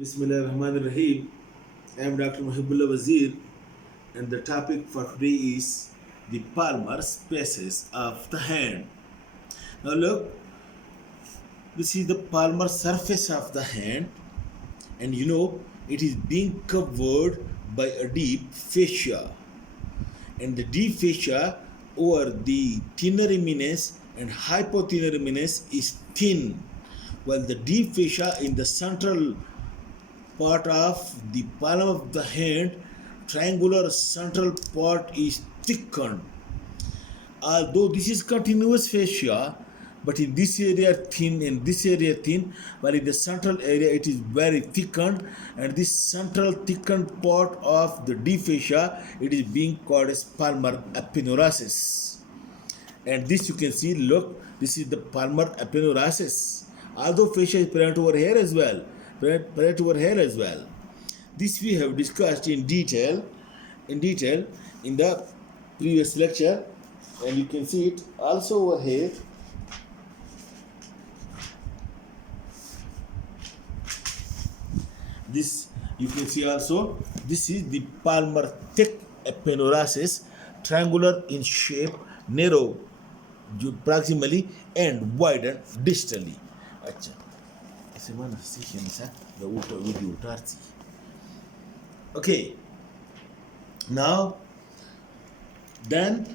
Bismillahirrahmanirrahim. I am Dr. Muhibbullah Wazir, and the topic for today is the palmar spaces of the hand. Now, look, this is the palmar surface of the hand, and it is being covered by a deep fascia, and the deep fascia over the thinner eminence and hypothinner eminence is thin, while the deep fascia in the central part of the palm of the hand, triangular central part is thickened. Although this is continuous fascia, but in this area thin, in this area thin, while in the central area it is very thickened, and this central thickened part of the deep fascia, it is being called as palmar aponeurosis. And this you can see, look, this is the palmar aponeurosis. Although fascia is present over here as well, present over here as well. This we have discussed in detail in the previous lecture, and you can see it also over here. This you can see also. This is the palmar thick aponeurosis, triangular in shape, narrow proximally and widened distally. अच्छा ऐसे माना सीखिए ना sir the video utarsi. Okay, now then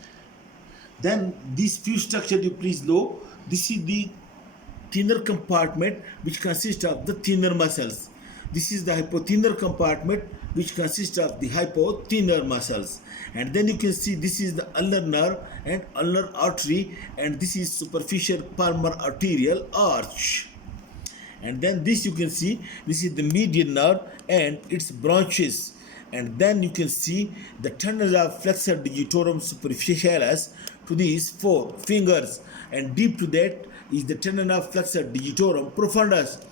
these few structures you please know. This is the thinner compartment which consists of the thinner muscles. This is the hypothinner compartment which consists of the hypothinner muscles. And then you can see this is the ulnar nerve and ulnar artery, and this is superficial palmar arterial arch. And then this you can see, this is the median nerve and its branches. And then you can see the tendons of flexor digitorum superficialis to these four fingers, and deep to that is the tendon of flexor digitorum profundus.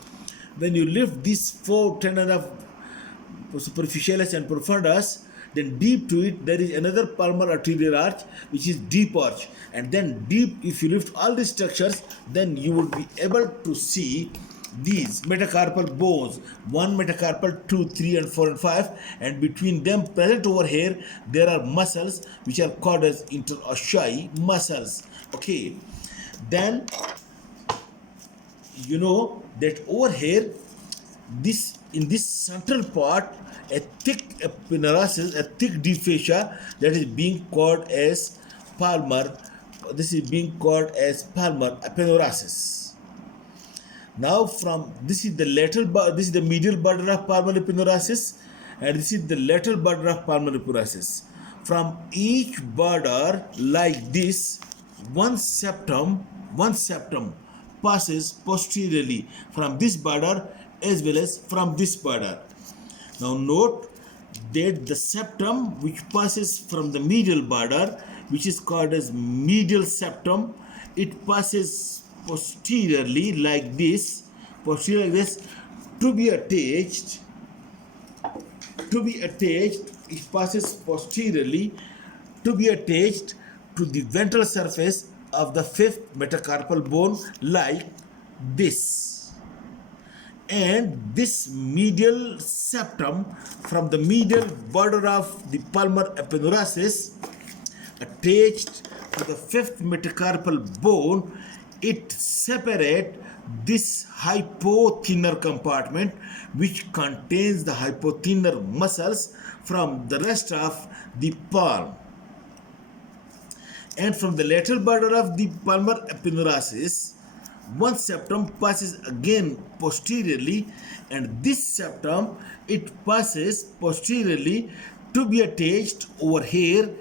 When you lift these four tendons of superficialis and profundus, then deep to it there is another palmar arterial arch which is deep arch. And then deep, if you lift all these structures, then you will be able to see these metacarpal bones, 1 metacarpal, 2, 3 and 4 and 5, and between them present over here there are muscles which are called as interossei muscles. Okay, then you know that over here, this in this central part, a thick aponeurosis, a thick deep fascia, that is being called as palmar. This is being called as palmar aponeurosis. Now, from this is the lateral, this is the medial border of palmar aponeurosis, and this is the lateral border of palmar aponeurosis. From each border like this, one septum passes posteriorly from this border as well as from this border. Now note that the septum which passes from the medial border, which is called as medial septum, it passes posteriorly like this, to be attached, it passes posteriorly to be attached to the ventral surface of the fifth metacarpal bone like this. And this medial septum from the medial border of the palmar aponeurosis attached to the fifth metacarpal bone, it separates this hypothinner compartment which contains the hypothinner muscles from the rest of the palm. And from the lateral border of the palmar aponeurosis, one septum passes again posteriorly, and this septum, it passes posteriorly to be attached over here,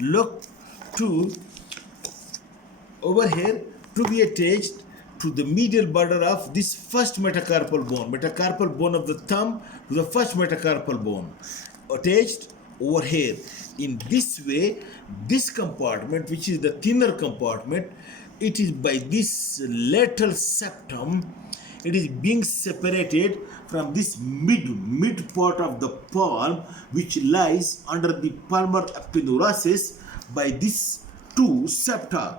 look, to over here, to be attached to the medial border of this first metacarpal bone of the thumb, to the first metacarpal bone, attached over here. In this way, this compartment, which is the thinner compartment, it is by this lateral septum, it is being separated from this mid part of the palm, which lies under the palmar aponeurosis, by these two septa,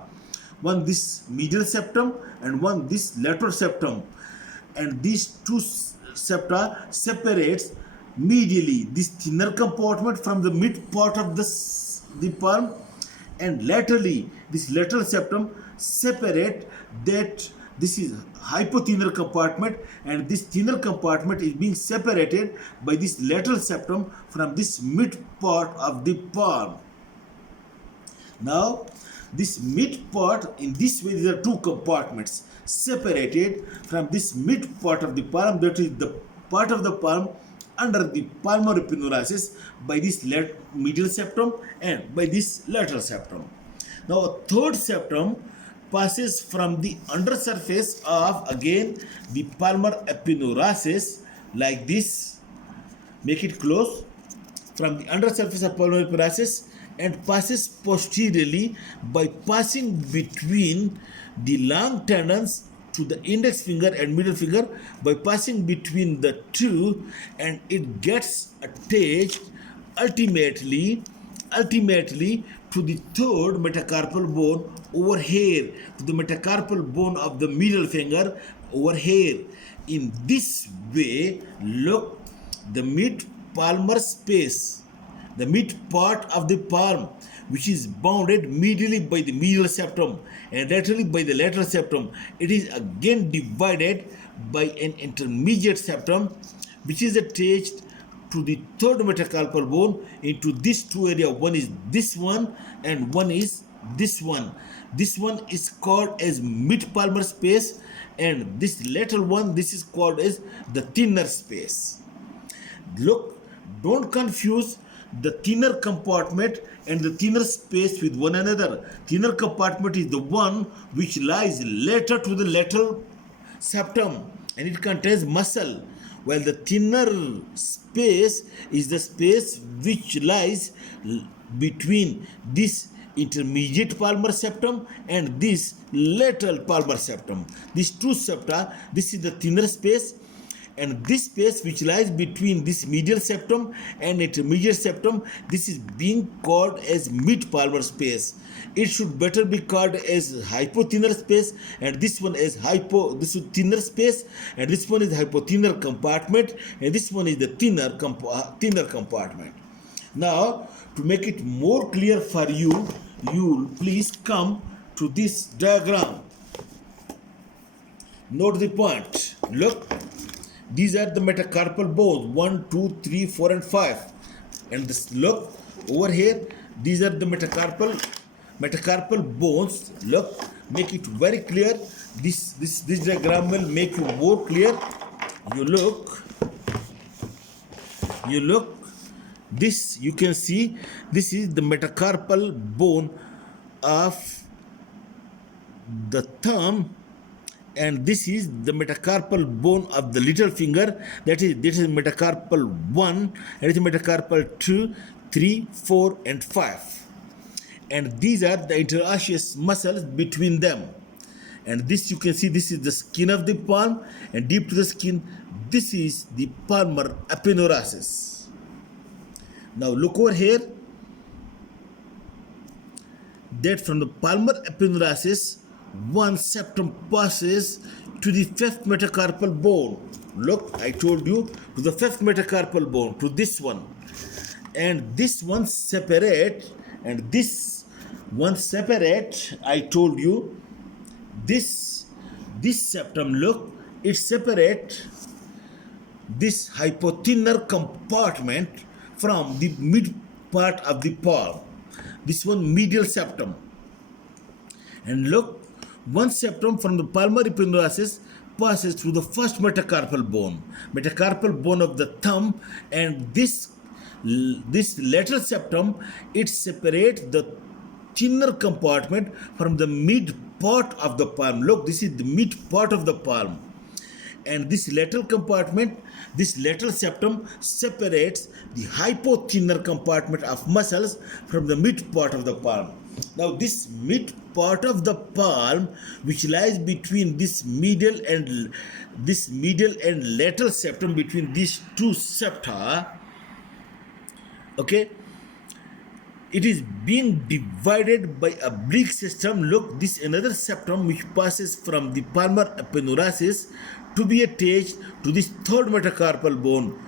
one this medial septum and one this lateral septum. And these two septa separates medially this thinner compartment from the mid part of the palm, and laterally this lateral septum separate that. This is hypothenor compartment, and this thinner compartment is being separated by this lateral septum from this mid part of the palm. Now this mid part, in this way there are two compartments separated from this mid part of the palm, that is the part of the palm under the palmar epineurosis, by this medial septum and by this lateral septum. Now a third septum passes from the undersurface of again the palmar epineurosis like this. Make it close. From the undersurface of palmar epineurosis and passes posteriorly by passing between the long tendons to the index finger and middle finger, by passing between the two, and it gets attached ultimately to the third metacarpal bone over here, to the metacarpal bone of the middle finger over here. In this way, look, the mid palmar space, the mid part of the palm, which is bounded medially by the medial septum and laterally by the lateral septum, it is again divided by an intermediate septum which is attached to the third metacarpal bone into these two areas. One is this one and one is this one. This one is called as mid palmar space, and this lateral one, this is called as the thinner space. Look, don't confuse the thinner compartment and the thinner space with one another. Thinner compartment is the one which lies later to the lateral septum and it contains muscle, while the thinner space is the space which lies between this intermediate palmar septum and this lateral palmar septum. These two septa, this is the thinner space, and this space which lies between this medial septum and intermediate septum, this is being called as mid palmar space. It should better be called as hypothenor space, and this one is this is thinner space, and this one is hypothenor compartment, and this one is the thinner compartment. Now, to make it more clear for you, you please come to this diagram. Note the point. Look, these are the metacarpal bones 1, 2, 3, 4 and 5, and this, look over here, these are the metacarpal bones. Look, make it very clear. This diagram will make you more clear. You look, this you can see, this is the metacarpal bone of the thumb, and this is the metacarpal bone of the little finger. This is metacarpal 1, and it is metacarpal 2, 3, 4 and 5, and these are the interosseous muscles between them. And this you can see, this is the skin of the palm, and deep to the skin, this is the palmar epineurosis. Now look over here, that from the palmar epineurosis, one septum passes to the fifth metacarpal bone. Look, I told you, to the fifth metacarpal bone, to this one, and this one separate, and this one separate. I told you, this septum, look, it separate this hypothenor compartment from the mid part of the palm. This one medial septum, and look, one septum from the palmar epineurosis passes through the first metacarpal bone of the thumb, and this lateral septum, it separates the thinner compartment from the mid part of the palm. Look, this is the mid part of the palm, and this lateral compartment, this lateral septum separates the hypothenor compartment of muscles from the mid part of the palm. Now this mid part of the palm, which lies between this medial and lateral septum, between these two septa, okay, it is being divided by oblique system. Look, this another septum which passes from the palmar epineurosis to be attached to this third metacarpal bone,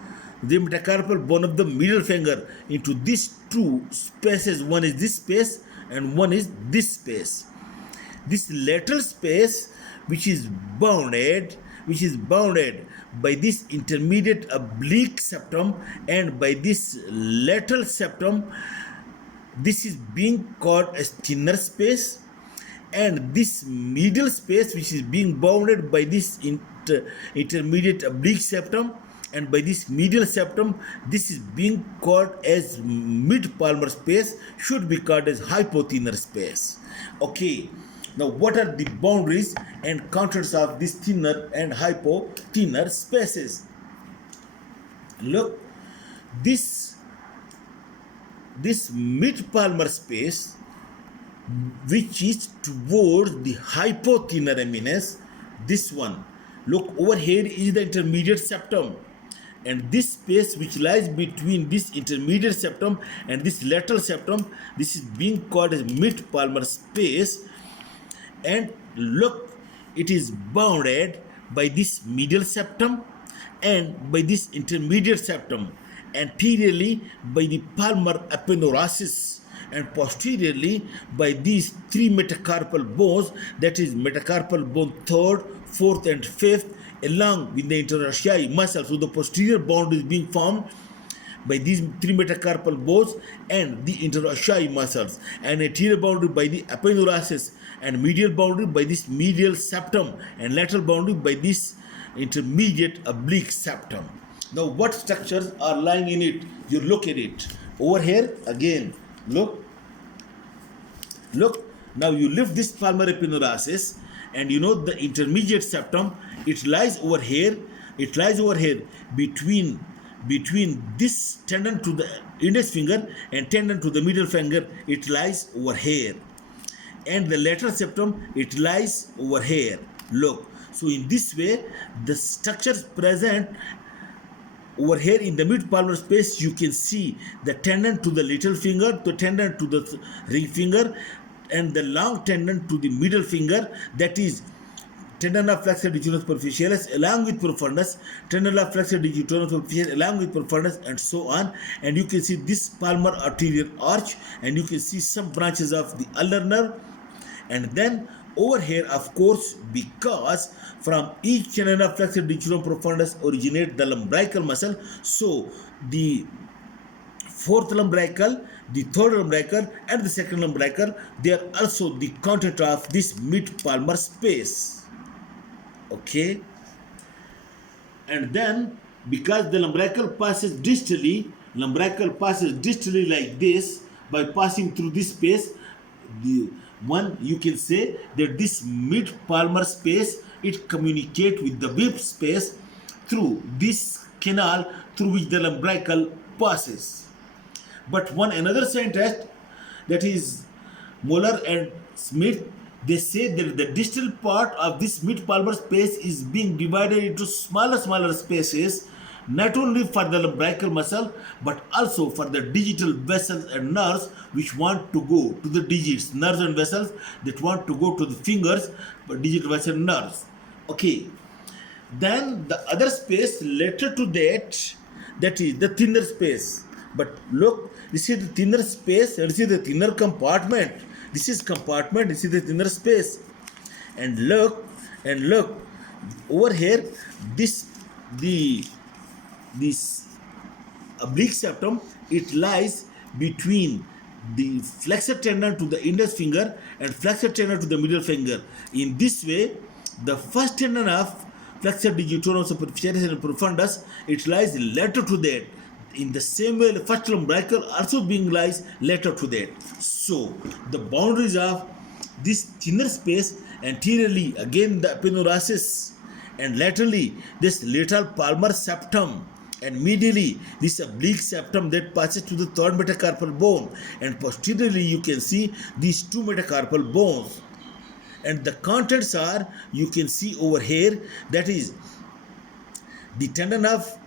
the metacarpal bone of the middle finger, into these two spaces. One is this space and one is this space. This lateral space, which is bounded by this intermediate oblique septum and by this lateral septum, this is being called as thinner space. And this medial space, which is being bounded by this intermediate oblique septum and by this medial septum, this is being called as mid-palmar space, should be called as hypothenor space. Okay, now what are the boundaries and contents of this thinner and hypothenor spaces? Look, this mid-palmar space, which is towards the hypothenor eminence, this one, look, over here is the intermediate septum, and this space which lies between this intermediate septum and this lateral septum, this is being called as mid-palmar space. And look, it is bounded by this medial septum and by this intermediate septum, anteriorly by the palmar aponeurosis, and posteriorly by these three metacarpal bones, that is metacarpal bone 3rd, 4th and 5th, along with the interossei muscle. So the posterior boundary is being formed by these three metacarpal bones and the interossei muscles, and anterior boundary by the aponeurosis, and medial boundary by this medial septum, and lateral boundary by this intermediate oblique septum. Now what structures are lying in it? You look at it. Over here again, look, now you lift this palmar aponeurosis, and you know the intermediate septum, it lies over here, between this tendon to the index finger and tendon to the middle finger, it lies over here, and the lateral septum, it lies over here. Look, so in this way the structures present over here in the mid-palmar space, you can see the tendon to the little finger, the tendon to the ring finger, and the long tendon to the middle finger, that is tendon of flexor digitorum superficialis along with profundus, tendon of flexor digitorum superficialis along with profundus, and so on. And you can see this palmar arterial arch, and you can see some branches of the ulnar nerve. And then over here, of course, because from each tendon of flexor digitorum profundus originate the lumbrical muscle, so the fourth lumbrical, the third lumbrical, and the second lumbrical, they are also the content of this mid-palmar space. Okay, and then because the lumbrical passes distally like this, by passing through this space, the one, you can say that this mid-palmar space, it communicates with the rib space through this canal through which the lumbrical passes. But one another scientist, that is Moeller and Smith, they say that the distal part of this mid-palmar space is being divided into smaller spaces, not only for the lumbrical muscle but also for the digital vessels and nerves which want to go to the digits, nerves and vessels that want to go to the fingers, but digital vessel nerves. Okay, then the other space later to that, that is the thinner space. But look, this is the thinner space and this is the thinner compartment. This is compartment, this is the thinner space. And look, over here, this oblique septum, it lies between the flexor tendon to the index finger and flexor tendon to the middle finger. In this way, the first tendon of flexor digitorum superficialis and profundus, it lies lateral to that. In the same way, the first lumbrical also being lies lateral to that. So the boundaries of this thinner space, anteriorly again the aponeurosis, and laterally this lateral palmar septum, and medially this oblique septum that passes to the third metacarpal bone, and posteriorly you can see these two metacarpal bones. And the contents are, you can see over here, that is the tendon of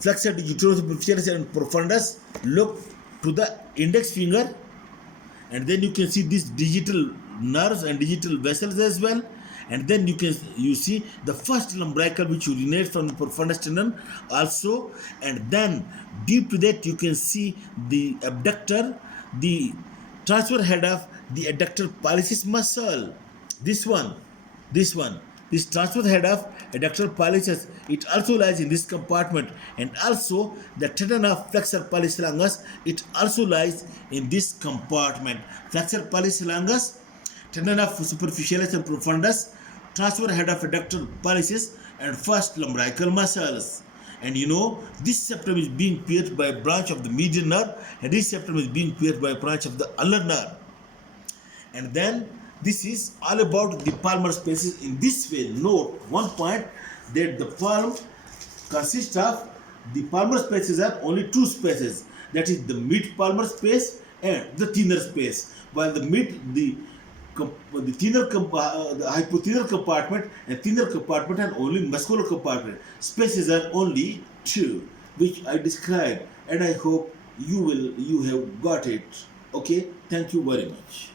flexor digitorum superficialis and profundus, look to the index finger, and then you can see these digital nerves and digital vessels as well, and then you see the first lumbrical which urinates from the profundus sternum also, and then deep to that you can see the abductor, the transfer head of the adductor pollicis muscle. This one, this one, this transfer head of adductor pollicis, it also lies in this compartment, and also the tendon of flexor pollicis longus, it also lies in this compartment. Flexor pollicis longus, tendon of superficialis and profundus, transfer head of adductor pollicis, and first lumbrical muscles. And you know, this septum is being pierced by a branch of the median nerve, and this septum is being pierced by a branch of the ulnar nerve. And then this is all about the palmar spaces in this way. Note one point, that the palm consists of, the palmar spaces are only two spaces, that is the mid palmar space and the thenar space, while the the hypothenar compartment and thenar compartment are only muscular compartment. Spaces are only two, which I described, and I hope you have got it. Okay, thank you very much.